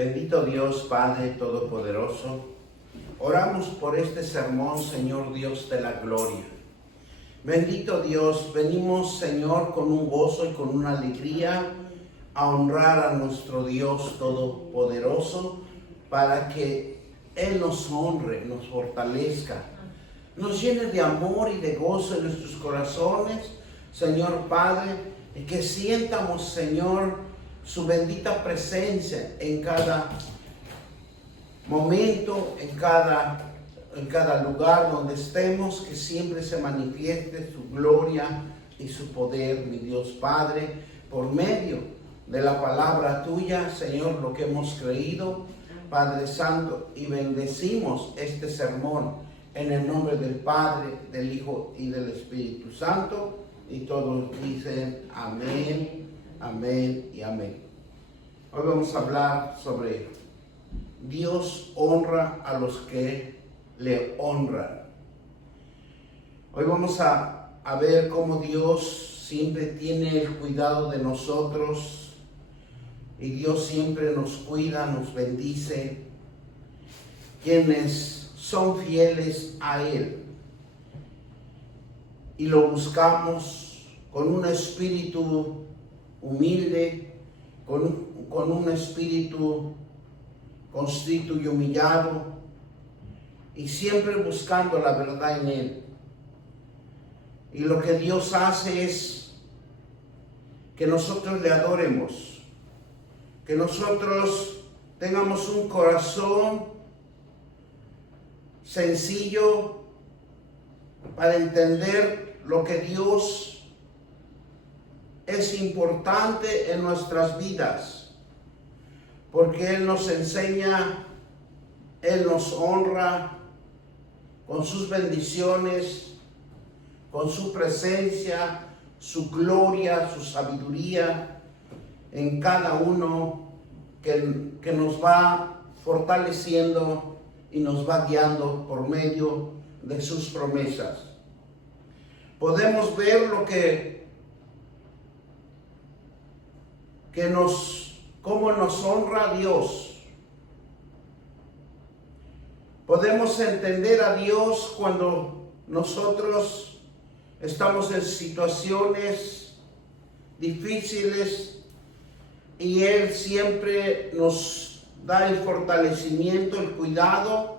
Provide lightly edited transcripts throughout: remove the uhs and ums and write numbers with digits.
Bendito Dios, Padre Todopoderoso, oramos por este sermón, Señor Dios de la gloria. Bendito Dios, venimos, Señor, con un gozo y con una alegría a honrar a nuestro Dios Todopoderoso para que Él nos honre, nos fortalezca, nos llene de amor y de gozo en nuestros corazones, Señor Padre, y que sientamos, Señor, su bendita presencia en cada momento, en cada lugar donde estemos, que siempre se manifieste su gloria y su poder, mi Dios Padre, por medio de la palabra tuya, Señor, lo que hemos creído, Padre Santo, y bendecimos este sermón en el nombre del Padre, del Hijo y del Espíritu Santo, y todos dicen amén, amén y amén. Hoy vamos a hablar sobre Dios honra a los que le honran. Hoy vamos a ver cómo Dios siempre tiene el cuidado de nosotros y Dios siempre nos cuida, nos bendice, quienes son fieles a Él. Y lo buscamos con un espíritu humilde, con un espíritu constrito y humillado, y siempre buscando la verdad en Él. Y lo que Dios hace es que nosotros le adoremos, que nosotros tengamos un corazón sencillo para entender lo que Dios es importante en nuestras vidas, porque Él nos enseña, Él nos honra con sus bendiciones, con su presencia, su gloria, su sabiduría en cada uno que nos va fortaleciendo y nos va guiando por medio de sus promesas. Podemos ver lo cómo nos honra Dios. Podemos entender a Dios cuando nosotros estamos en situaciones difíciles y Él siempre nos da el fortalecimiento, el cuidado,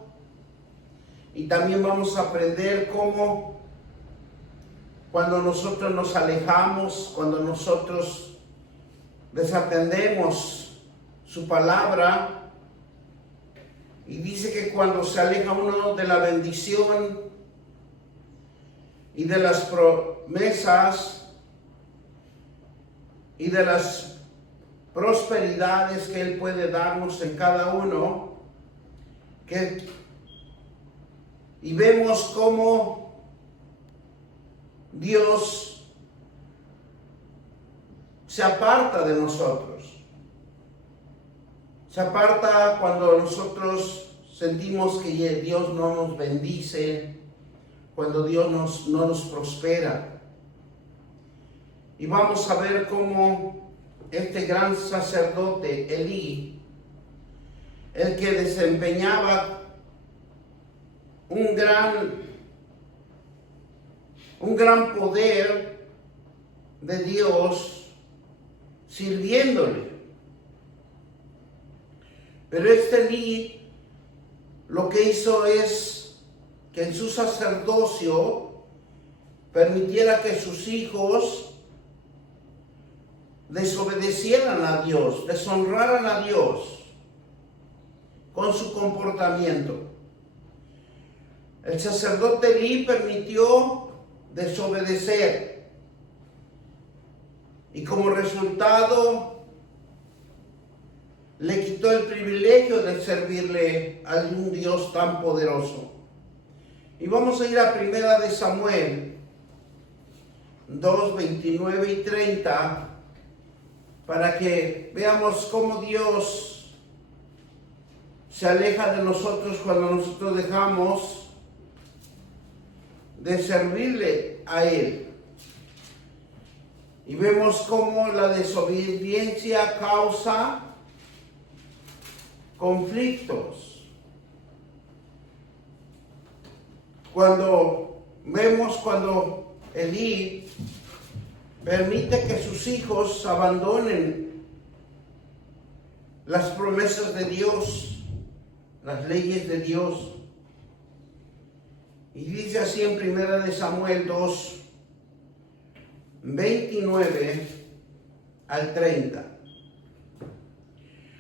y también vamos a aprender cómo cuando nosotros nos alejamos, cuando nosotros desatendemos su palabra, y dice que cuando se aleja uno de la bendición y de las promesas y de las prosperidades que Él puede darnos en cada uno, y vemos cómo Dios se aparta de nosotros. Se aparta cuando nosotros sentimos que Dios no nos bendice, cuando Dios no nos prospera. Y vamos a ver cómo este gran sacerdote, Elí, el que desempeñaba un gran poder de Dios, sirviéndole. Pero este Elí lo que hizo es que en su sacerdocio permitiera que sus hijos desobedecieran a Dios, deshonraran a Dios con su comportamiento. El sacerdote Elí permitió desobedecer, y como resultado le quitó el privilegio de servirle a un Dios tan poderoso. Y vamos a ir a 1 de Samuel 2, 29 y 30 para que veamos cómo Dios se aleja de nosotros cuando nosotros dejamos de servirle a Él. Y vemos cómo la desobediencia causa conflictos. Cuando Elí permite que sus hijos abandonen las promesas de Dios, las leyes de Dios. Y dice así en 1 Samuel 2, 29 al 30.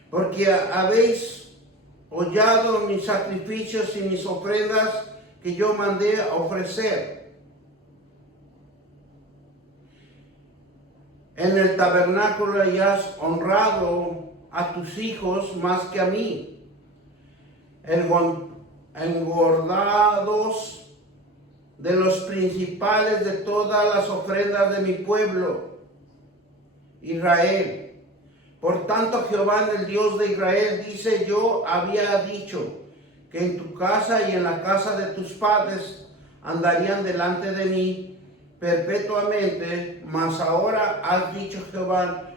Porque habéis hollado mis sacrificios y mis ofrendas que yo mandé a ofrecer en el tabernáculo, y has honrado a tus hijos más que a mí, engordados de los principales de todas las ofrendas de mi pueblo Israel. Por tanto, Jehová, el Dios de Israel, dice: yo había dicho que en tu casa y en la casa de tus padres andarían delante de mí perpetuamente, mas ahora has dicho, Jehová,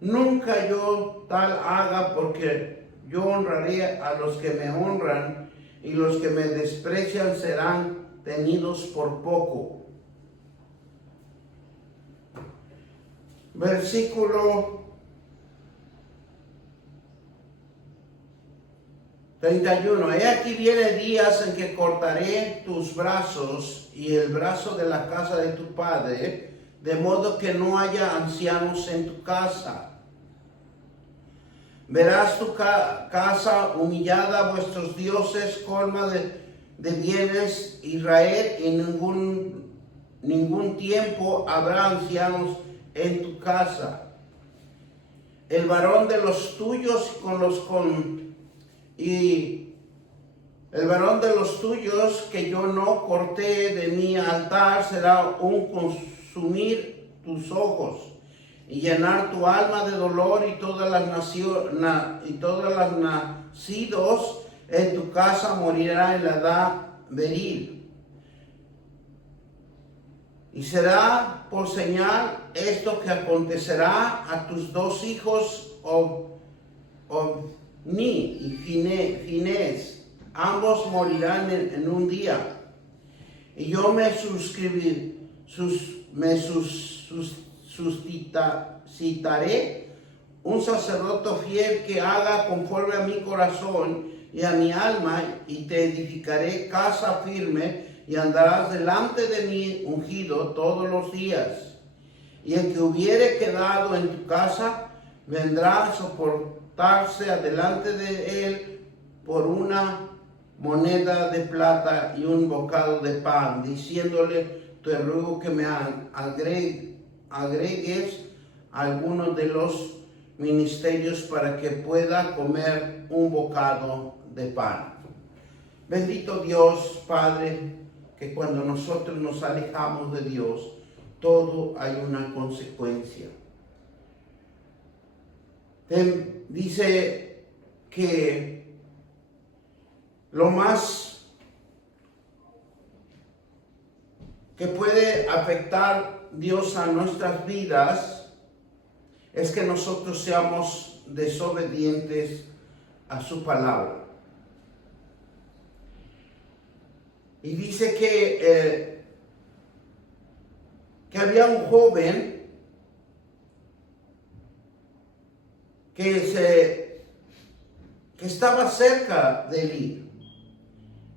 nunca yo tal haga, porque yo honraré a los que me honran, y los que me desprecian serán tenidos por poco. Versículo 31. He aquí viene días en que cortaré tus brazos y el brazo de la casa de tu padre, de modo que no haya ancianos en tu casa. Verás tu casa humillada, vuestros dioses colma de bienes Israel, y ningún tiempo habrá ancianos en tu casa. El varón de los tuyos el varón de los tuyos que yo no corté de mi altar será un consumir tus ojos y llenar tu alma de dolor, y todas las nacidos en tu casa morirán en la edad viril. Y será por señal esto que acontecerá a tus dos hijos, Ofni y Finés, ambos morirán en un día. Y yo me suscitaré un sacerdote fiel que haga conforme a mi corazón y a mi alma, y te edificaré casa firme, y andarás delante de mi ungido todos los días. Y el que hubiere quedado en tu casa vendrá a soportarse adelante de él por una moneda de plata y un bocado de pan, diciéndole: te ruego que me agregues algunos de los ministerios para que pueda comer un bocado de pan. Bendito Dios, Padre, que cuando nosotros nos alejamos de Dios, todo hay una consecuencia. Dice que lo más que puede afectar Dios a nuestras vidas es que nosotros seamos desobedientes a su palabra. Y dice que había un joven que estaba cerca de Elí,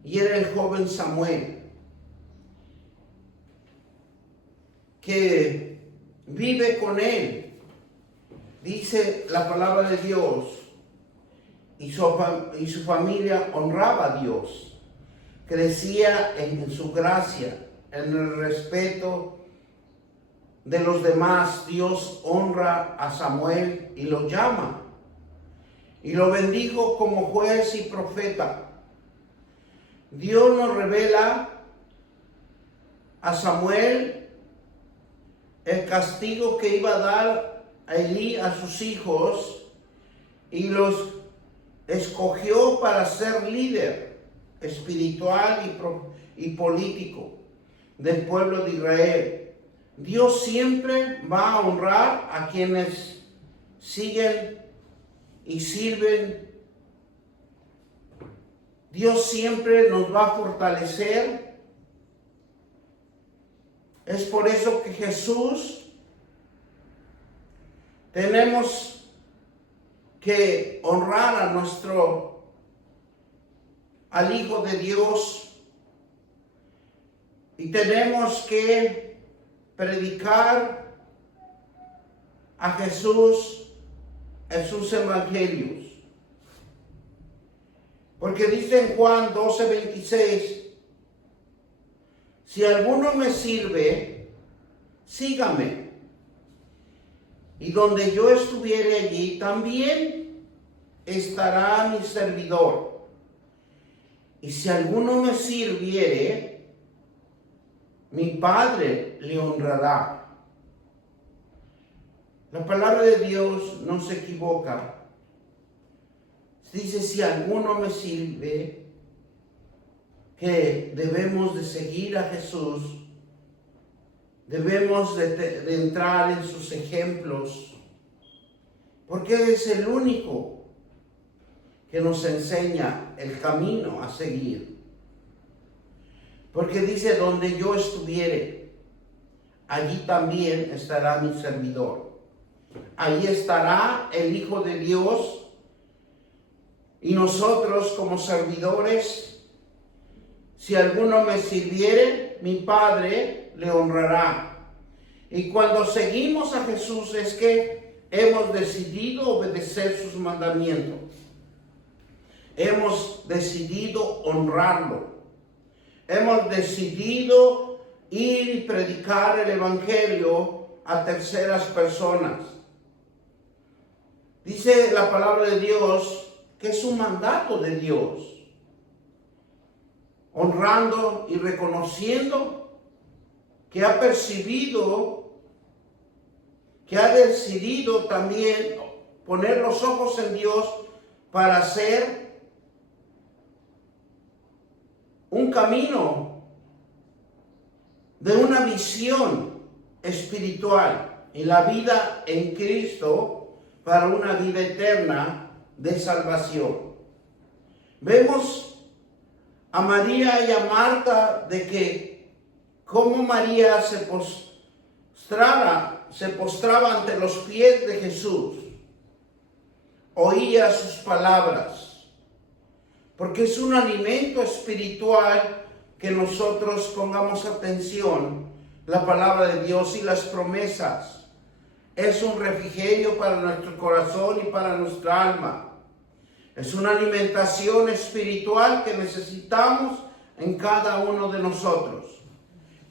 y era el joven Samuel, que vive con él. Dice la palabra de Dios, y su familia honraba a Dios, crecía en su gracia, en el respeto de los demás. Dios honra a Samuel y lo llama, y lo bendijo como juez y profeta. Dios nos revela a Samuel el castigo que iba a dar a Elí a sus hijos, y los escogió para ser líder espiritual y político del pueblo de Israel. Dios siempre va a honrar a quienes siguen y sirven Dios siempre nos va a fortalecer. Es por eso que Jesús tenemos que honrar al Hijo de Dios, y tenemos que predicar a Jesús en sus evangelios. Porque dice en Juan 12:26, si alguno me sirve, sígame. Y donde yo estuviere allí, también estará mi servidor. Y si alguno me sirviere, mi Padre le honrará. La palabra de Dios no se equivoca. Dice, si alguno me sirve, que debemos de seguir a Jesús, debemos de entrar en sus ejemplos, porque Él es el único que nos enseña el camino a seguir. Porque dice, donde yo estuviere, allí también estará mi servidor. Ahí estará el Hijo de Dios, y nosotros como servidores, si alguno me sirviere, mi Padre le honrará. Y cuando seguimos a Jesús es que hemos decidido obedecer sus mandamientos. Hemos decidido honrarlo. Hemos decidido ir y predicar el Evangelio a terceras personas. Dice la palabra de Dios que es un mandato de Dios, honrando y reconociendo que ha percibido, que ha decidido también poner los ojos en Dios para hacer un camino de una visión espiritual y la vida en Cristo para una vida eterna de salvación. Vemos a María y a Marta de que como María se postraba ante los pies de Jesús, oía sus palabras, porque es un alimento espiritual que nosotros pongamos atención, la palabra de Dios y las promesas. Es un refrigerio para nuestro corazón y para nuestra alma. Es una alimentación espiritual que necesitamos en cada uno de nosotros.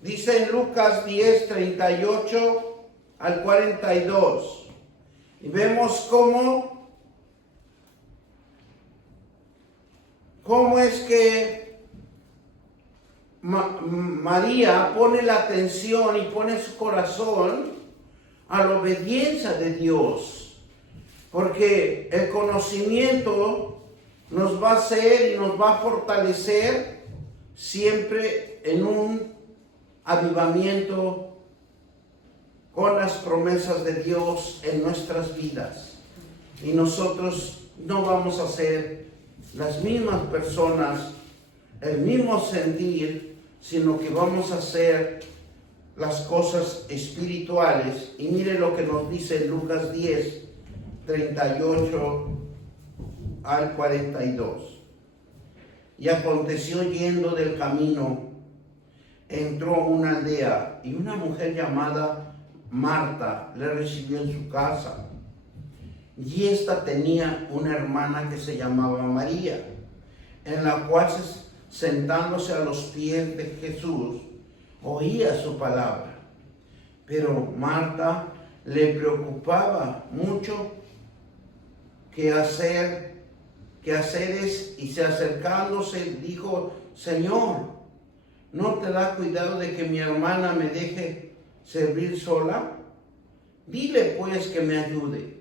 Dice en Lucas 10, 38 al 42. Y vemos cómo es que María pone la atención y pone su corazón a la obediencia de Dios. Porque el conocimiento nos va a hacer y nos va a fortalecer siempre en un avivamiento con las promesas de Dios en nuestras vidas. Y nosotros no vamos a ser las mismas personas, el mismo sentir, sino que vamos a hacer las cosas espirituales. Y mire lo que nos dice Lucas 10, 38 al 42. Y aconteció yendo del camino, entró a una aldea y una mujer llamada Marta le recibió en su casa. Y ésta tenía una hermana que se llamaba María, en la cual sentándose a los pies de Jesús, oía su palabra. Pero Marta le preocupaba mucho qué hacer es, y se acercándose dijo, Señor, ¿no te da cuidado de que mi hermana me deje servir sola? Dile pues que me ayude.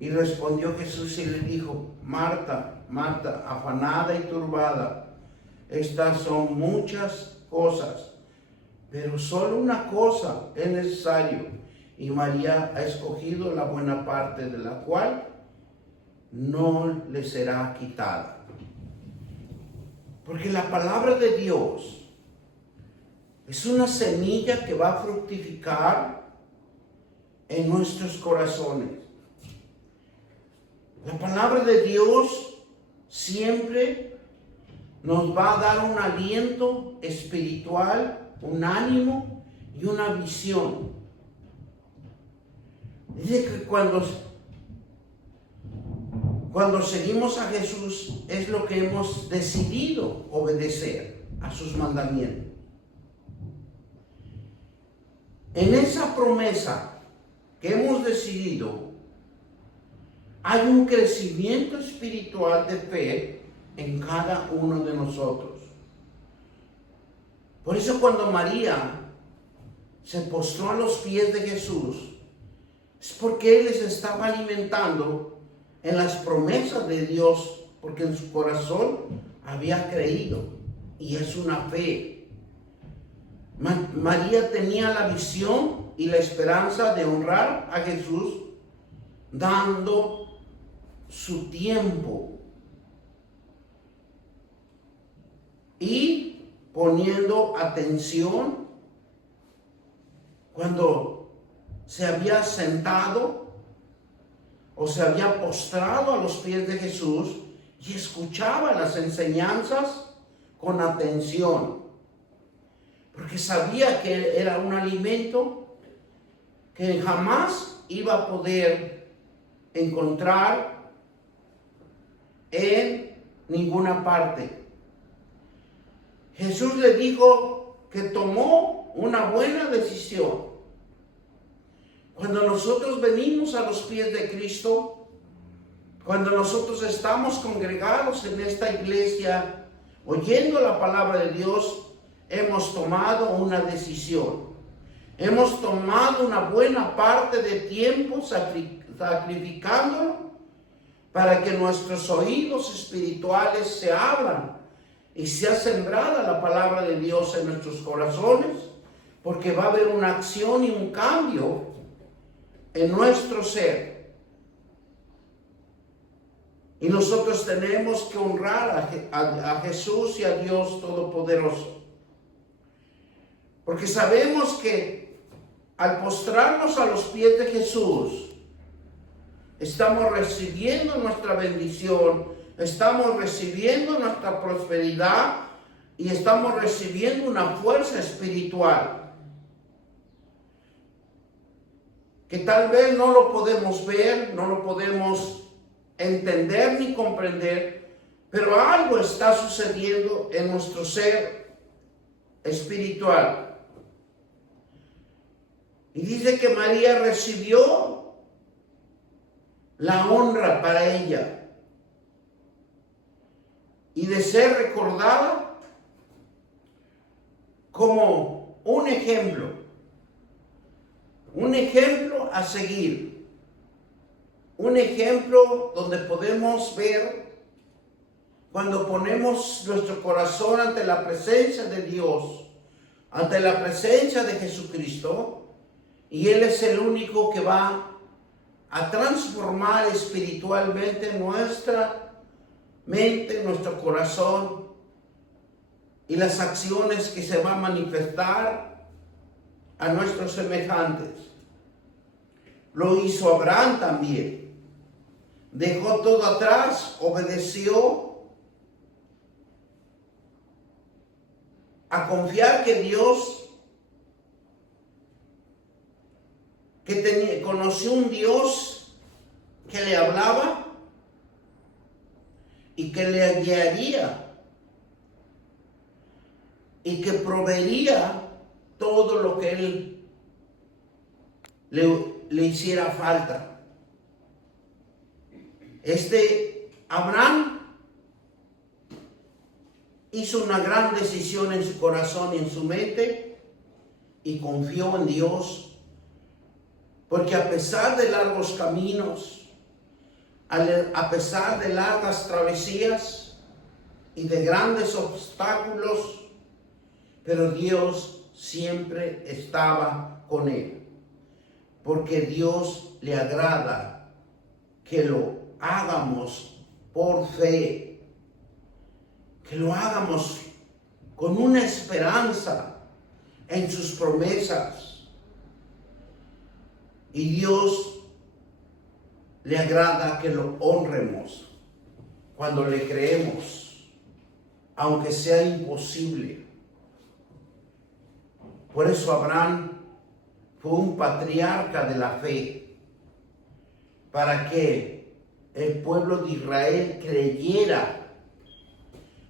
Y respondió Jesús y le dijo, Marta, Marta, afanada y turbada, estas son muchas cosas, pero solo una cosa es necesario, y María ha escogido la buena parte, de la cual no le será quitada. Porque la palabra de Dios es una semilla que va a fructificar en nuestros corazones. La palabra de Dios siempre nos va a dar un aliento espiritual, un ánimo y una visión. Dice que cuando seguimos a Jesús es lo que hemos decidido obedecer a sus mandamientos. En esa promesa que hemos decidido hay un crecimiento espiritual de fe en cada uno de nosotros. Por eso cuando María se postró a los pies de Jesús, es porque Él les estaba alimentando en las promesas de Dios, porque en su corazón había creído, y es una fe. María tenía la visión y la esperanza de honrar a Jesús, dando su tiempo y poniendo atención cuando se había sentado o se había postrado a los pies de Jesús y escuchaba las enseñanzas con atención, porque sabía que era un alimento que jamás iba a poder encontrar en ninguna parte. Jesús le dijo que tomó una buena decisión. Cuando nosotros venimos a los pies de Cristo, cuando nosotros estamos congregados en esta iglesia, oyendo la palabra de Dios, hemos tomado una decisión. Hemos tomado una buena parte de tiempo sacrificándolo para que nuestros oídos espirituales se abran y sea sembrada la palabra de Dios en nuestros corazones, porque va a haber una acción y un cambio en nuestro ser. Y nosotros tenemos que honrar a Jesús y a Dios Todopoderoso. Porque sabemos que al postrarnos a los pies de Jesús, estamos recibiendo nuestra bendición, estamos recibiendo nuestra prosperidad y estamos recibiendo una fuerza espiritual que tal vez no lo podemos ver, no lo podemos entender ni comprender, pero algo está sucediendo en nuestro ser espiritual. Y dice que María recibió la honra para ella y de ser recordada como un ejemplo a seguir, un ejemplo donde podemos ver cuando ponemos nuestro corazón ante la presencia de Dios, ante la presencia de Jesucristo, y Él es el único que va a transformar espiritualmente nuestra mente, nuestro corazón y las acciones que se van a manifestar a nuestros semejantes. Lo hizo Abraham también. Dejó todo atrás, obedeció a confiar que Dios, conoció un Dios que le hablaba y que le guiaría y que proveería todo lo que él le hiciera falta. Abraham hizo una gran decisión en su corazón y en su mente y confió en Dios, porque a pesar de largos caminos, a pesar de largas travesías y de grandes obstáculos, pero Dios siempre estaba con él, porque Dios le agrada que lo hagamos por fe, que lo hagamos con una esperanza en sus promesas. Y Dios le agrada que lo honremos cuando le creemos, aunque sea imposible. Por eso Abraham fue un patriarca de la fe, para que el pueblo de Israel creyera,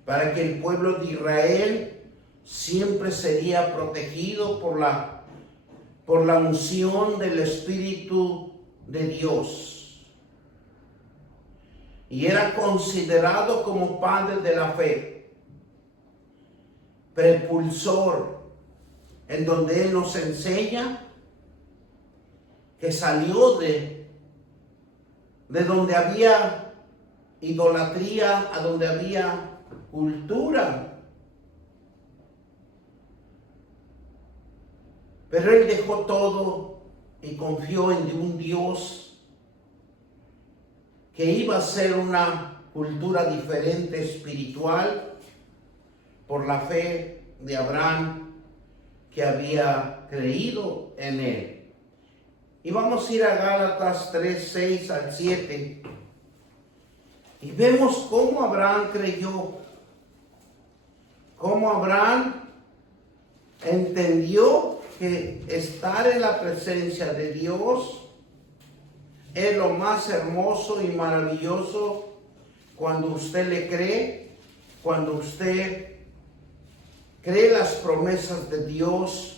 para que el pueblo de Israel siempre sería protegido por la unción del Espíritu de Dios. Y era considerado como padre de la fe, prepulsor, en donde Él nos enseña que salió de donde había idolatría, a donde había cultura. Pero Él dejó todo y confió en un Dios que iba a ser una cultura diferente, espiritual, por la fe de Abraham, que había creído en Él. Y vamos a ir a Gálatas 3, 6 al 7. Y vemos cómo Abraham creyó. Cómo Abraham entendió que estar en la presencia de Dios es lo más hermoso y maravilloso cuando usted le cree, cuando usted cree las promesas de Dios.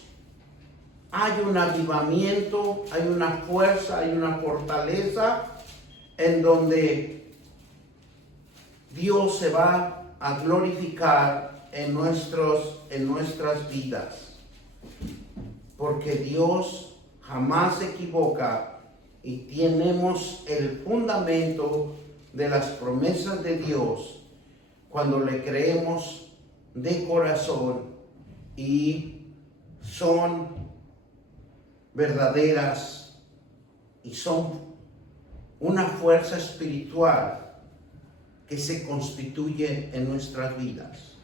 Hay un avivamiento, hay una fuerza, hay una fortaleza en donde Dios se va a glorificar en nuestras vidas. Porque Dios jamás se equivoca y tenemos el fundamento de las promesas de Dios cuando le creemos de corazón y son verdaderas y son una fuerza espiritual que se constituye en nuestras vidas.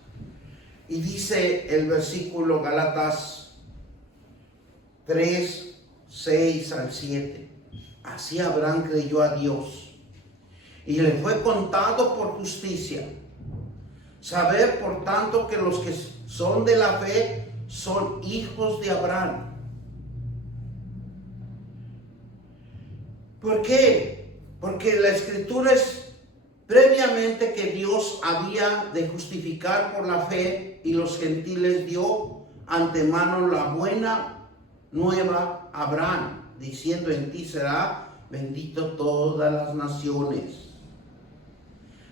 Y dice el versículo Gálatas 3, 6 al 7. Así Abraham creyó a Dios y le fue contado por justicia. Saber, por tanto, que los que son de la fe son hijos de Abraham. ¿Por qué? Porque la Escritura es previamente que Dios había de justificar por la fe y los gentiles dio antemano la buena nueva a Abraham, diciendo: en ti será bendito todas las naciones.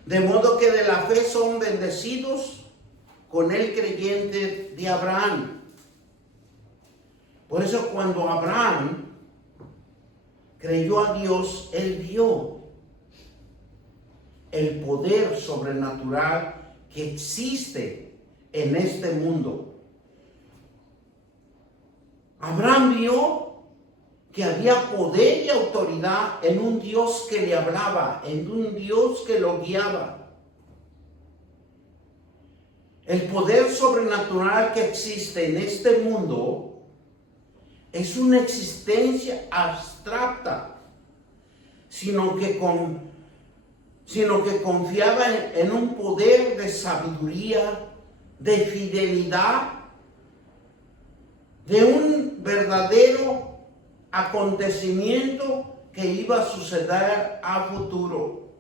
De modo que de la fe son bendecidos con el creyente de Abraham. Por eso cuando Abraham creyó a Dios, él vio el poder sobrenatural que existe en este mundo. Abraham vio que había poder y autoridad en un Dios que le hablaba, en un Dios que lo guiaba. El poder sobrenatural que existe en este mundo es una existencia abstracta, sino que confiaba en un poder de sabiduría, de fidelidad, de un verdadero acontecimiento que iba a suceder a futuro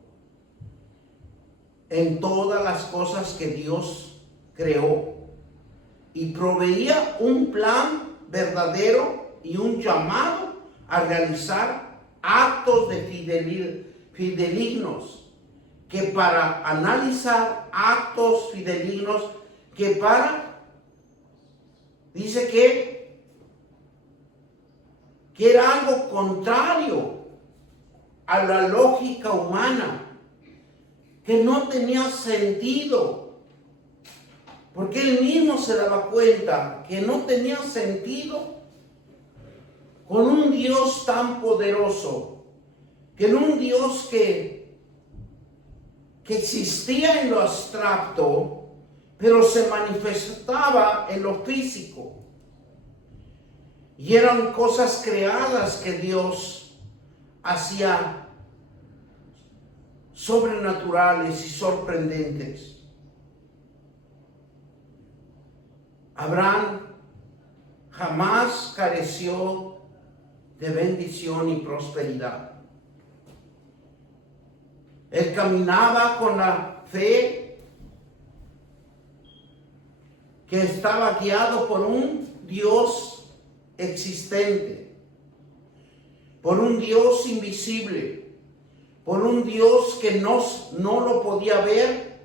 en todas las cosas que Dios creó, y proveía un plan verdadero y un llamado a realizar actos de fidelignos, que para analizar actos fidelignos, dice que era algo contrario a la lógica humana, que no tenía sentido, porque él mismo se daba cuenta que no tenía sentido con un Dios tan poderoso, que en un Dios que existía en lo abstracto, pero se manifestaba en lo físico. Y eran cosas creadas que Dios hacía sobrenaturales y sorprendentes. Abraham jamás careció de bendición y prosperidad. Él caminaba con la fe que estaba guiado por un Dios existente, por un Dios invisible, por un Dios que no lo podía ver,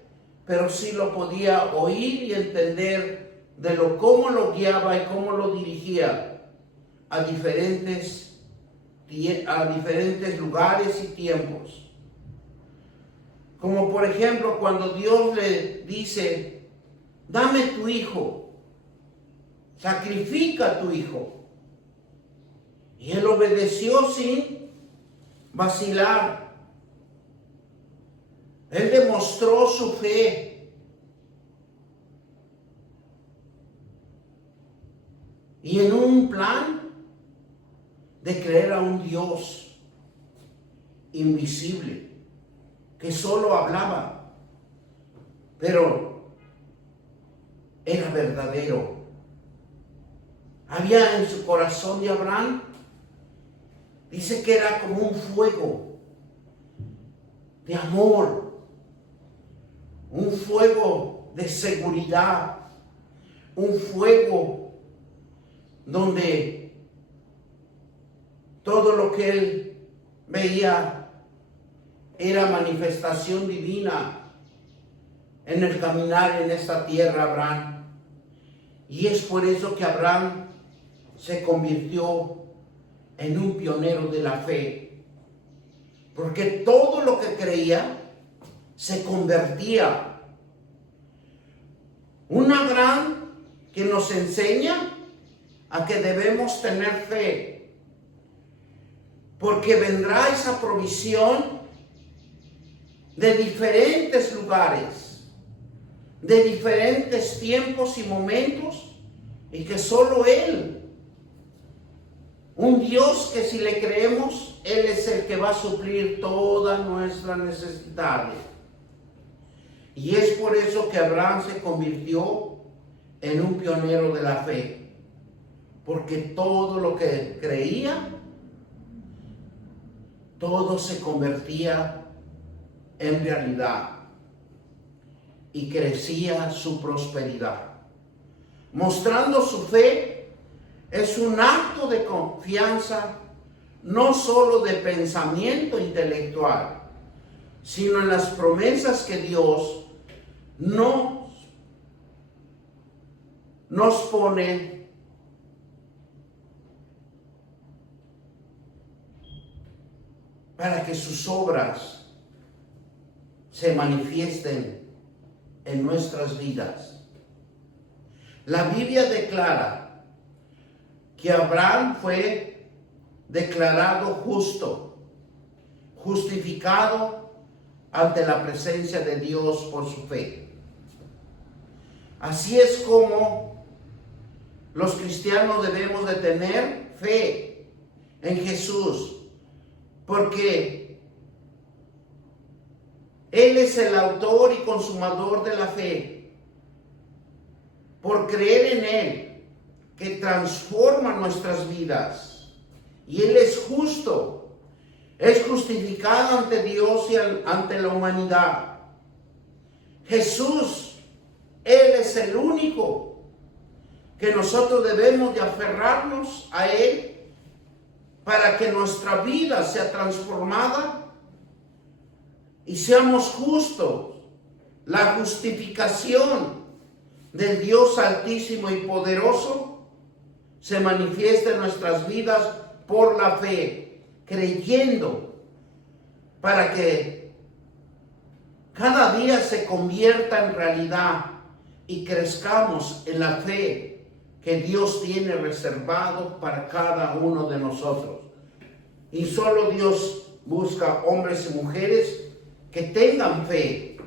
pero sí lo podía oír y entender de cómo lo guiaba y cómo lo dirigía a diferentes lugares y tiempos. Como por ejemplo cuando Dios le dice, dame tu hijo, sacrifica a tu hijo. Y él obedeció sin vacilar. Él demostró su fe. Y en un plan de creer a un Dios invisible, que solo hablaba, pero era verdadero. Había en su corazón de Abraham, dice que era como un fuego de amor, un fuego de seguridad, un fuego donde todo lo que él veía era manifestación divina en el caminar en esta tierra, Abraham. Y es por eso que Abraham se convirtió en un pionero de la fe, porque todo lo que creía se convertía. Un Abraham que nos enseña a que debemos tener fe, porque vendrá esa provisión de diferentes lugares, de diferentes tiempos y momentos, y que solo Él, un Dios que si le creemos, Él es el que va a suplir todas nuestras necesidades. Y es por eso que Abraham se convirtió en un pionero de la fe, porque todo lo que creía, todo se convertía en realidad y crecía su prosperidad. Mostrando su fe es un acto de confianza, no solo de pensamiento intelectual, sino en las promesas que Dios nos pone para que sus obras se manifiesten en nuestras vidas. La Biblia declara que Abraham fue declarado justo, justificado ante la presencia de Dios por su fe. Así es como los cristianos debemos de tener fe en Jesús, porque Él es el autor y consumador de la fe. Por creer en Él, que transforma nuestras vidas. Y Él es justo, es justificado ante Dios y ante la humanidad. Jesús, Él es el único que nosotros debemos de aferrarnos a Él para que nuestra vida sea transformada y seamos justos. La justificación del Dios Altísimo y Poderoso se manifiesta en nuestras vidas por la fe, creyendo, para que cada día se convierta en realidad y crezcamos en la fe que Dios tiene reservado para cada uno de nosotros. Y solo Dios busca hombres y mujeres que tengan fe.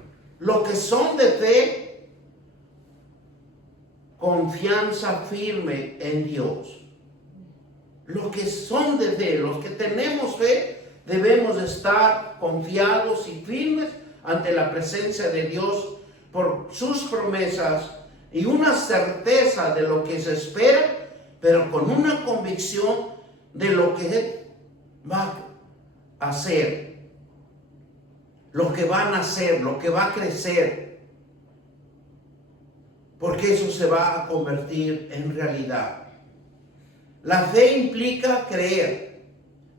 Los que son de fe confianza firme en Dios. Los que son de fe, los que tenemos fe, debemos estar confiados y firmes ante la presencia de Dios por sus promesas y una certeza de lo que se espera, pero con una convicción de lo que Él va a hacer, lo que van a hacer, lo que va a crecer, porque eso se va a convertir en realidad. La fe implica creer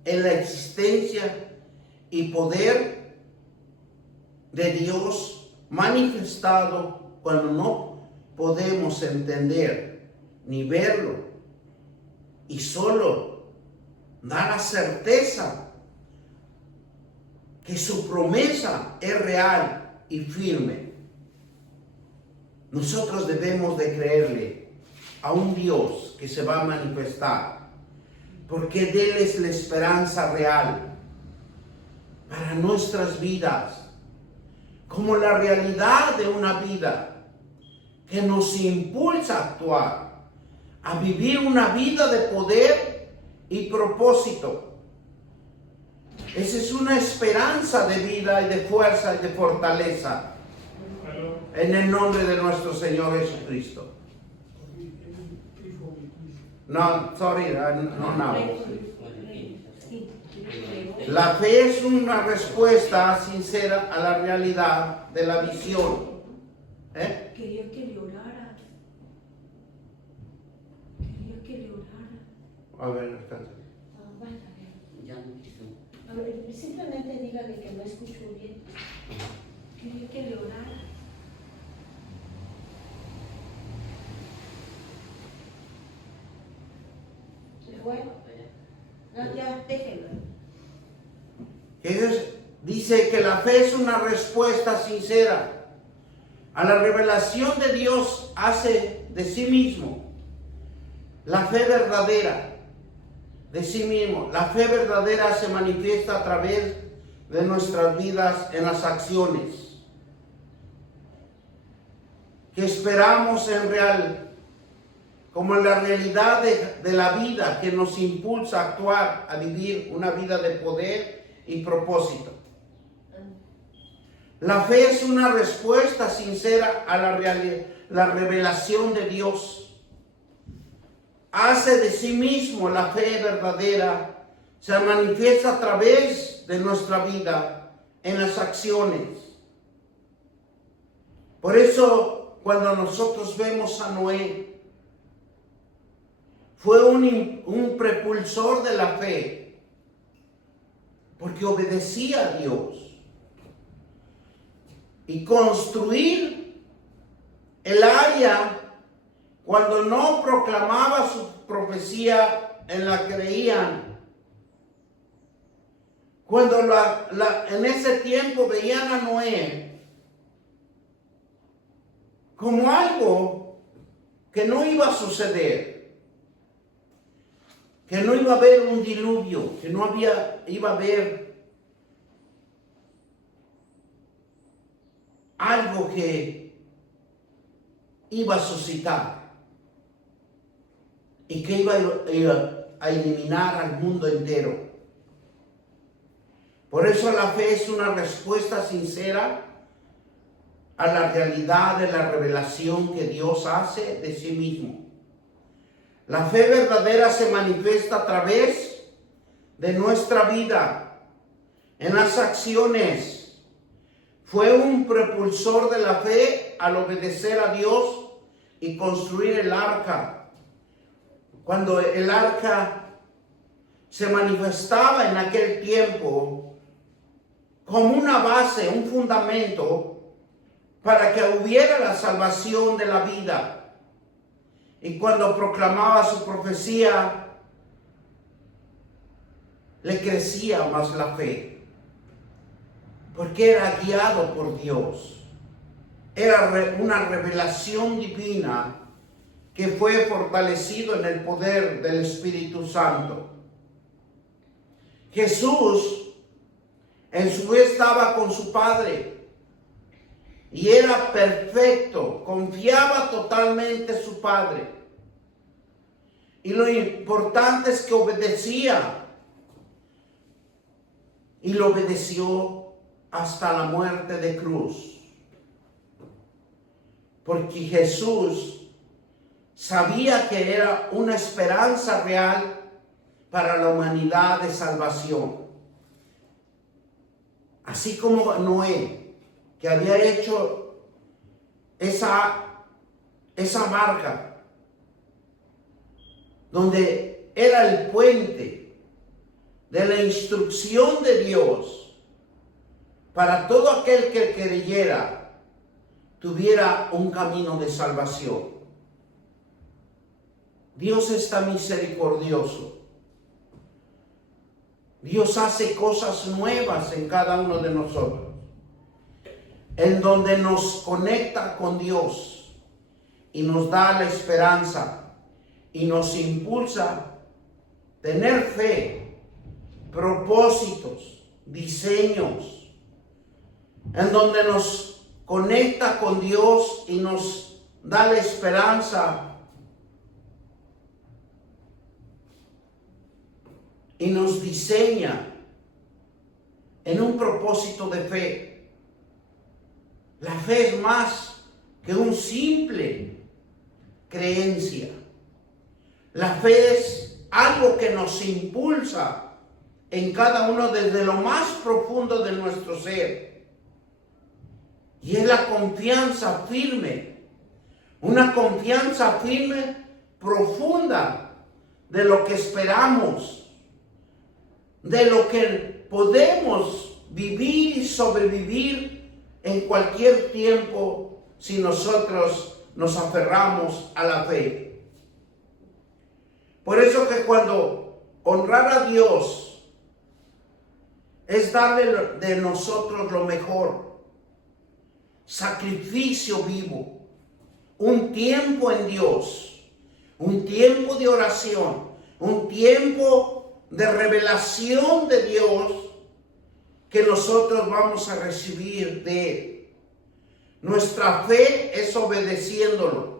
en la existencia y poder de Dios manifestado cuando no podemos entender ni verlo, y solo da la certeza que su promesa es real y firme. Nosotros debemos de creerle a un Dios que se va a manifestar, porque de Él es la esperanza real para nuestras vidas, como la realidad de una vida que nos impulsa a actuar, a vivir una vida de poder y propósito. Esa es una esperanza de vida y de fuerza y de fortaleza, en el nombre de nuestro Señor Jesucristo. No, sorry, no now. La fe es una respuesta sincera a la realidad de la visión. Quería que le orara. Quería que le orara. A ver, descansa. Ya no quiso. A ver, simplemente dígale que no escuchó bien. Quería que le orara. Bueno, no, ya, déjenlo. Jesús dice que la fe es una respuesta sincera a la revelación de Dios hace de sí mismo. La fe verdadera de sí mismo. La fe verdadera se manifiesta a través de nuestras vidas en las acciones que esperamos en real, como en la realidad de la vida que nos impulsa a actuar, a vivir una vida de poder y propósito. La fe es una respuesta sincera a la revelación de Dios. Hace de sí mismo la fe verdadera, se manifiesta a través de nuestra vida en las acciones. Por eso, cuando nosotros vemos a Noé, fue un propulsor de la fe, porque obedecía a Dios. Y construir el área, cuando no proclamaba su profecía en la que creían, cuando en ese tiempo veían a Noé como algo que no iba a suceder, que no iba a haber un diluvio, que no iba a haber algo que iba a suscitar y que iba a eliminar al mundo entero. Por eso la fe es una respuesta sincera a la realidad de la revelación que Dios hace de sí mismo. La fe verdadera se manifiesta a través de nuestra vida, en las acciones. Fue un propulsor de la fe al obedecer a Dios y construir el arca. Cuando el arca se manifestaba en aquel tiempo como una base, un fundamento para que hubiera la salvación de la vida. Y cuando proclamaba su profecía, le crecía más la fe, porque era guiado por Dios. Era una revelación divina que fue fortalecido en el poder del Espíritu Santo. Jesús en su vez estaba con su Padre, y era perfecto, confiaba totalmente en su Padre. Y lo importante es que obedecía, y lo obedeció hasta la muerte de cruz. Porque Jesús sabía que era una esperanza real para la humanidad de salvación. Así como Noé, que había hecho esa barca, donde era el puente de la instrucción de Dios para todo aquel que creyera, tuviera un camino de salvación. Dios está misericordioso. Dios hace cosas nuevas en cada uno de nosotros, en donde nos conecta con Dios y nos da la esperanza y nos impulsa a tener fe, propósitos, diseños, en donde nos conecta con Dios y nos da la esperanza y nos diseña en un propósito de fe. La fe es más que un simple creencia. La fe es algo que nos impulsa en cada uno desde lo más profundo de nuestro ser. Y es la confianza firme, una confianza firme, profunda de lo que esperamos, de lo que podemos vivir y sobrevivir en cualquier tiempo si nosotros nos aferramos a la fe. Por eso que cuando honrar a Dios es darle de nosotros lo mejor, sacrificio vivo, un tiempo en Dios, un tiempo de oración, un tiempo de revelación de Dios que nosotros vamos a recibir de Él. Nuestra fe es obedeciéndolo.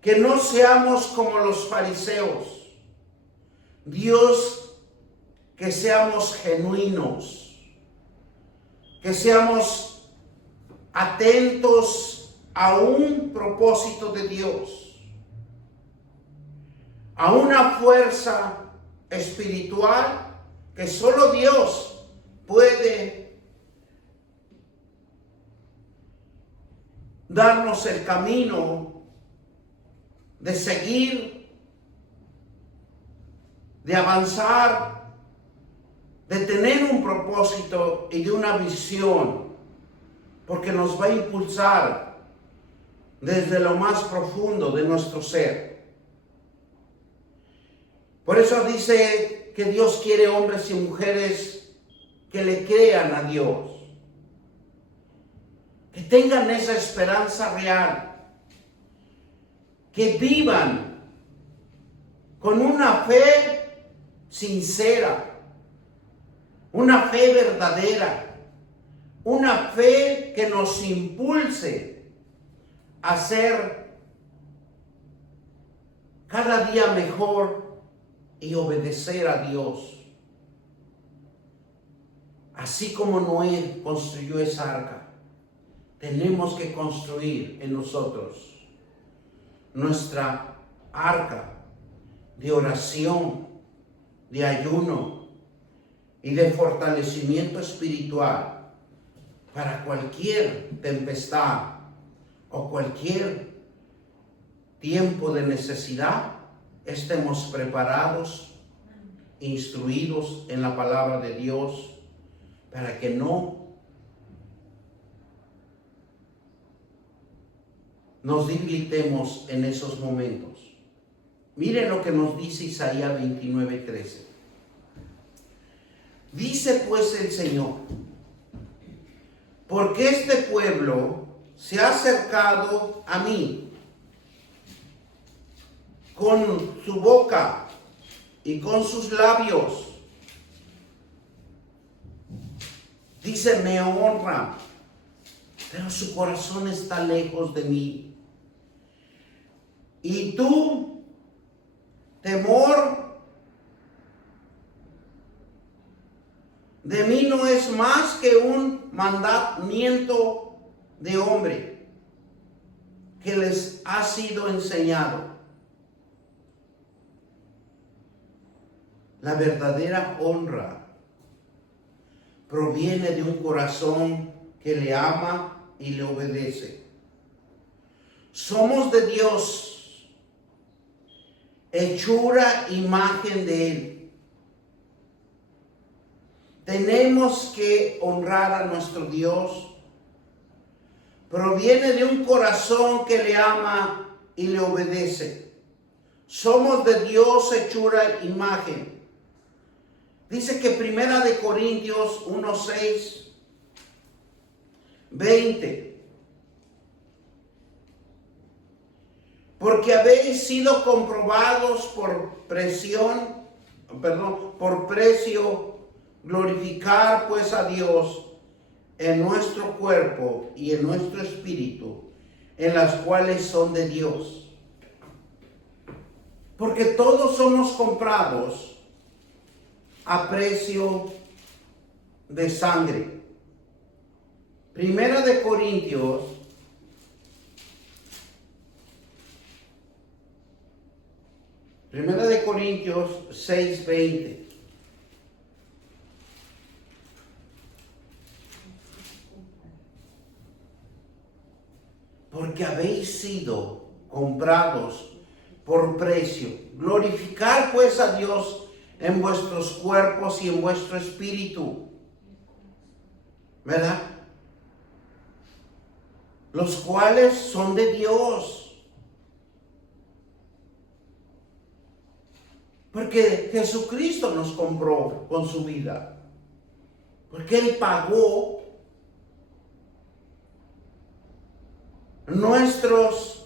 Que no seamos como los fariseos. Dios, que seamos genuinos, que seamos atentos a un propósito de Dios, a una fuerza espiritual que solo Dios puede darnos el camino de seguir, de avanzar, de tener un propósito y de una visión, porque nos va a impulsar desde lo más profundo de nuestro ser. Por eso dice que Dios quiere hombres y mujeres que le crean a Dios, que tengan esa esperanza real, que vivan con una fe sincera, una fe verdadera, una fe que nos impulse a ser cada día mejor y obedecer a Dios. Así como Noé construyó esa arca, tenemos que construir en nosotros nuestra arca de oración, de ayuno y de fortalecimiento espiritual para cualquier tempestad o cualquier tiempo de necesidad. Estemos preparados, instruidos en la palabra de Dios, para que no nos debilitemos en esos momentos. Miren lo que nos dice Isaías 29:13. Dice pues el Señor: porque este pueblo se ha acercado a mí con su boca y con sus labios, dice, me honra, pero su corazón está lejos de mí. Y tu temor de mí no es más que un mandamiento de hombre que les ha sido enseñado. La verdadera honra proviene de un corazón que le ama y le obedece. Somos de Dios, hechura, imagen de Él. Tenemos que honrar a nuestro Dios. Proviene de un corazón que le ama y le obedece. Somos de Dios, hechura, imagen. Dice que 1 Corintios 1:6, 20. Porque habéis sido comprobados por precio, glorificar pues a Dios en nuestro cuerpo y en nuestro espíritu, en las cuales son de Dios. Porque todos somos comprados a precio de sangre. 1 Corintios 6:20. Porque habéis sido comprados por precio. Glorificar pues a Dios en vuestros cuerpos y en vuestro espíritu. ¿Verdad? Los cuales son de Dios. Porque Jesucristo nos compró con su vida. Porque Él pagó nuestras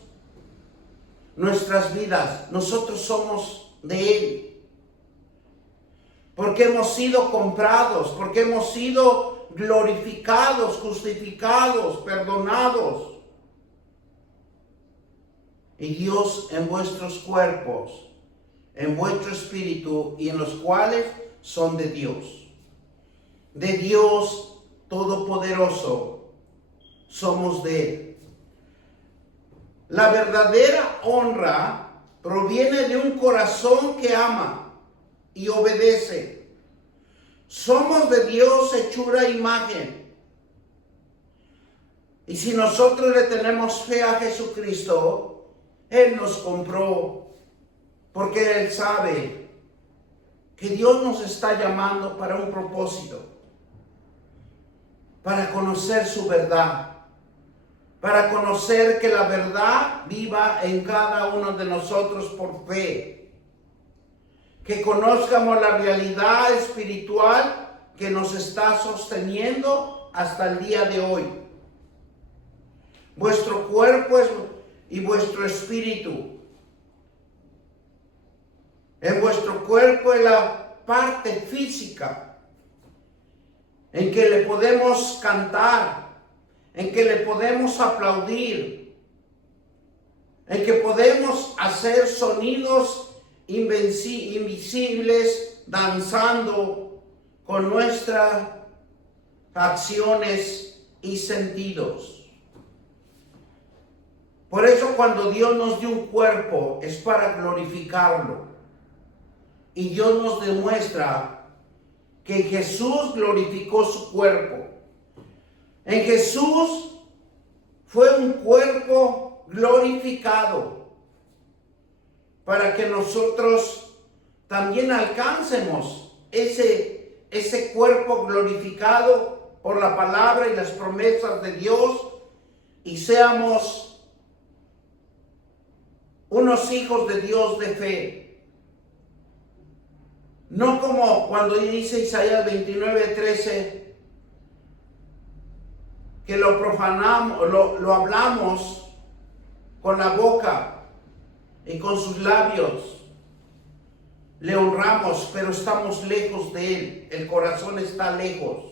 vidas. Nosotros somos de Él. Porque hemos sido comprados, porque hemos sido glorificados, justificados, perdonados. Y Dios en vuestros cuerpos, en vuestro espíritu, y en los cuales son de Dios. De Dios Todopoderoso, somos de Él. La verdadera honra proviene de un corazón que ama y obedece. Somos de Dios, hechura, imagen. Y si nosotros le tenemos fe a Jesucristo, Él nos compró, porque Él sabe que Dios nos está llamando para un propósito, para conocer su verdad, para conocer que la verdad viva en cada uno de nosotros por fe. Que conozcamos la realidad espiritual que nos está sosteniendo hasta el día de hoy. Vuestro cuerpo y vuestro espíritu. En vuestro cuerpo es la parte física en que le podemos cantar, en que le podemos aplaudir, en que podemos hacer sonidos invisibles, danzando con nuestras acciones y sentidos. Por eso cuando Dios nos dio un cuerpo es para glorificarlo. Y Dios nos demuestra que Jesús glorificó su cuerpo. En Jesús fue un cuerpo glorificado, para que nosotros también alcancemos ese cuerpo glorificado por la palabra y las promesas de Dios, y seamos unos hijos de Dios de fe. No como cuando dice Isaías 29:13, que lo profanamos, lo hablamos con la boca y con sus labios. Le honramos, pero estamos lejos de Él. El corazón está lejos.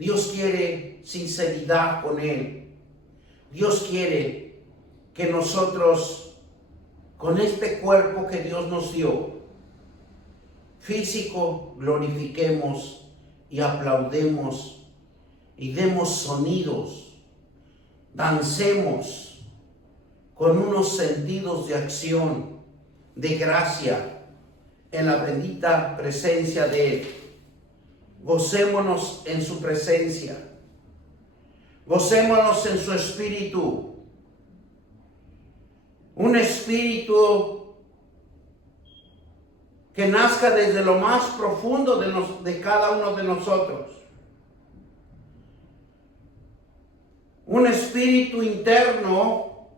Dios quiere sinceridad con Él. Dios quiere que nosotros, con este cuerpo que Dios nos dio, físico, glorifiquemos y aplaudemos y demos sonidos, dancemos con unos sentidos de acción, de gracia, en la bendita presencia de Él. Gocémonos en su presencia, gocémonos en su espíritu, un espíritu que nazca desde lo más profundo de cada uno de nosotros. Un espíritu interno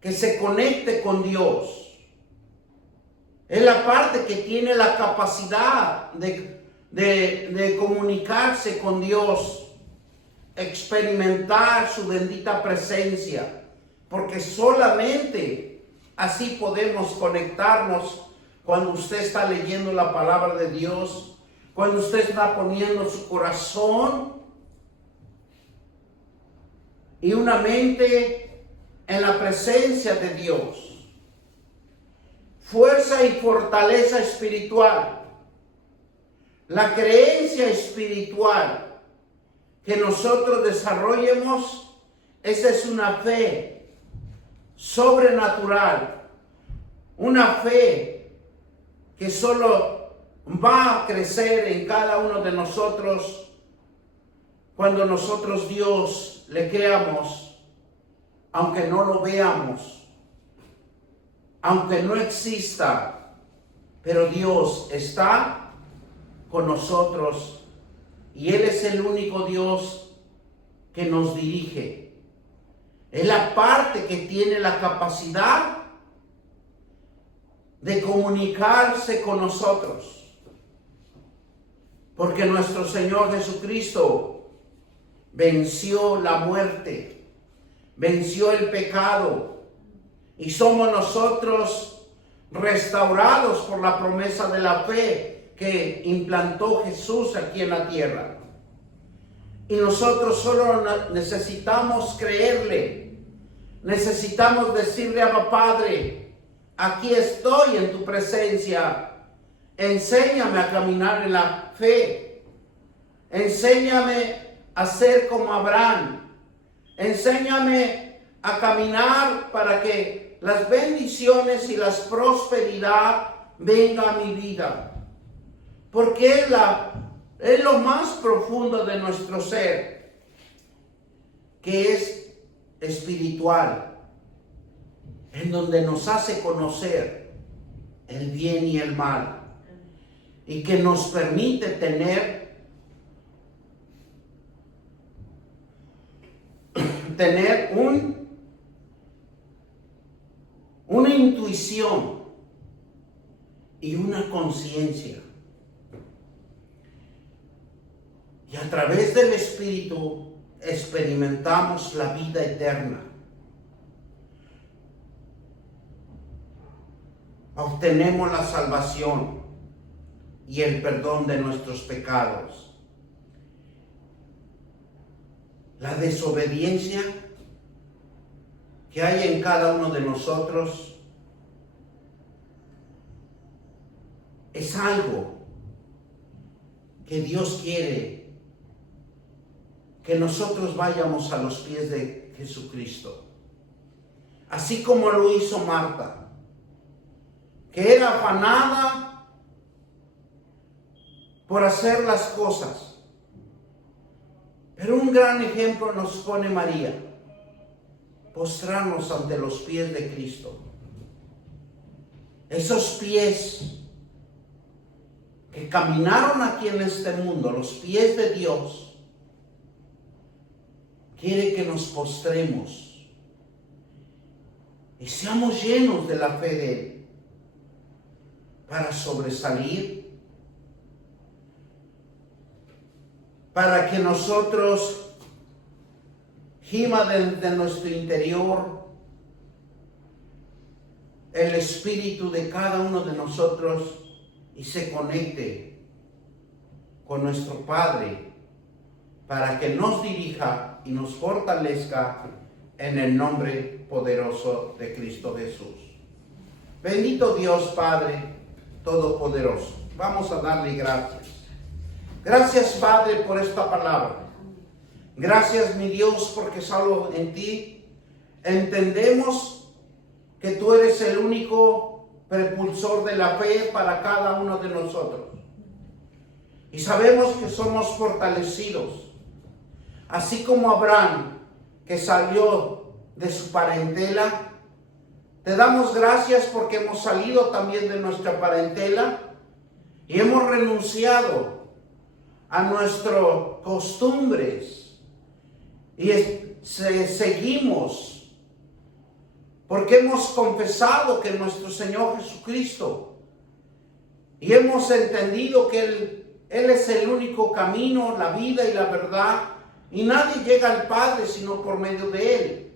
que se conecte con Dios. Es la parte que tiene la capacidad de comunicarse con Dios, experimentar su bendita presencia, porque solamente así podemos conectarnos cuando usted está leyendo la palabra de Dios, cuando usted está poniendo su corazón y una mente en la presencia de Dios. Fuerza y fortaleza espiritual. La creencia espiritual que nosotros desarrollemos, esa es una fe sobrenatural, una fe que solo va a crecer en cada uno de nosotros cuando nosotros Dios le creamos, aunque no lo veamos, aunque no exista, pero Dios está con nosotros y Él es el único Dios que nos dirige. Es la parte que tiene la capacidad de comunicarse con nosotros, porque nuestro Señor Jesucristo venció la muerte, venció el pecado, y somos nosotros restaurados por la promesa de la fe que implantó Jesús aquí en la tierra. Y nosotros solo necesitamos creerle, necesitamos decirle a Padre, aquí estoy en tu presencia, enséñame a caminar en la fe, enséñame a ser como Abraham, enséñame a caminar para que las bendiciones y la prosperidad vengan a mi vida. Porque es lo más profundo de nuestro ser, que es espiritual, en donde nos hace conocer el bien y el mal, y que nos permite tener una intuición y una conciencia. Y a través del Espíritu experimentamos la vida eterna. Obtenemos la salvación y el perdón de nuestros pecados. La desobediencia que hay en cada uno de nosotros es algo que Dios quiere que nosotros vayamos a los pies de Jesucristo. Así como lo hizo Marta, que era afanada por hacer las cosas. Pero un gran ejemplo nos pone María: postrarnos ante los pies de Cristo. Esos pies que caminaron aquí en este mundo, los pies de Dios, quiere que nos postremos y seamos llenos de la fe de Él para sobresalir, para que nosotros gima desde nuestro interior el espíritu de cada uno de nosotros y se conecte con nuestro Padre para que nos dirija y nos fortalezca en el nombre poderoso de Cristo Jesús. Bendito Dios Padre Todopoderoso. Vamos a darle gracias. Gracias, Padre, por esta palabra. Gracias, mi Dios, porque solo en ti entendemos que tú eres el único propulsor de la fe para cada uno de nosotros. Y sabemos que somos fortalecidos. Así como Abraham, que salió de su parentela, te damos gracias porque hemos salido también de nuestra parentela y hemos renunciado a nuestras costumbres y seguimos porque hemos confesado que nuestro Señor Jesucristo y hemos entendido que Él es el único camino, la vida y la verdad, y nadie llega al Padre sino por medio de Él.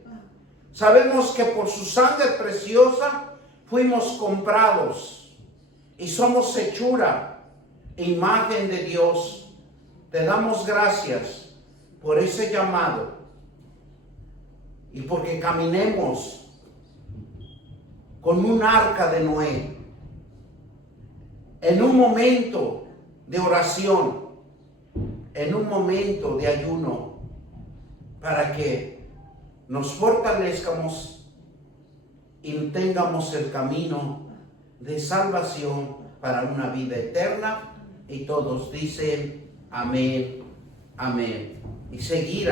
Sabemos que por su sangre preciosa fuimos comprados y somos hechura, imagen de Dios. Te damos gracias por ese llamado y porque caminemos con un arca de Noé en un momento de oración, en un momento de ayuno, para que nos fortalezcamos y tengamos el camino de salvación para una vida eterna. Y todos dicen amén, amén. Y seguir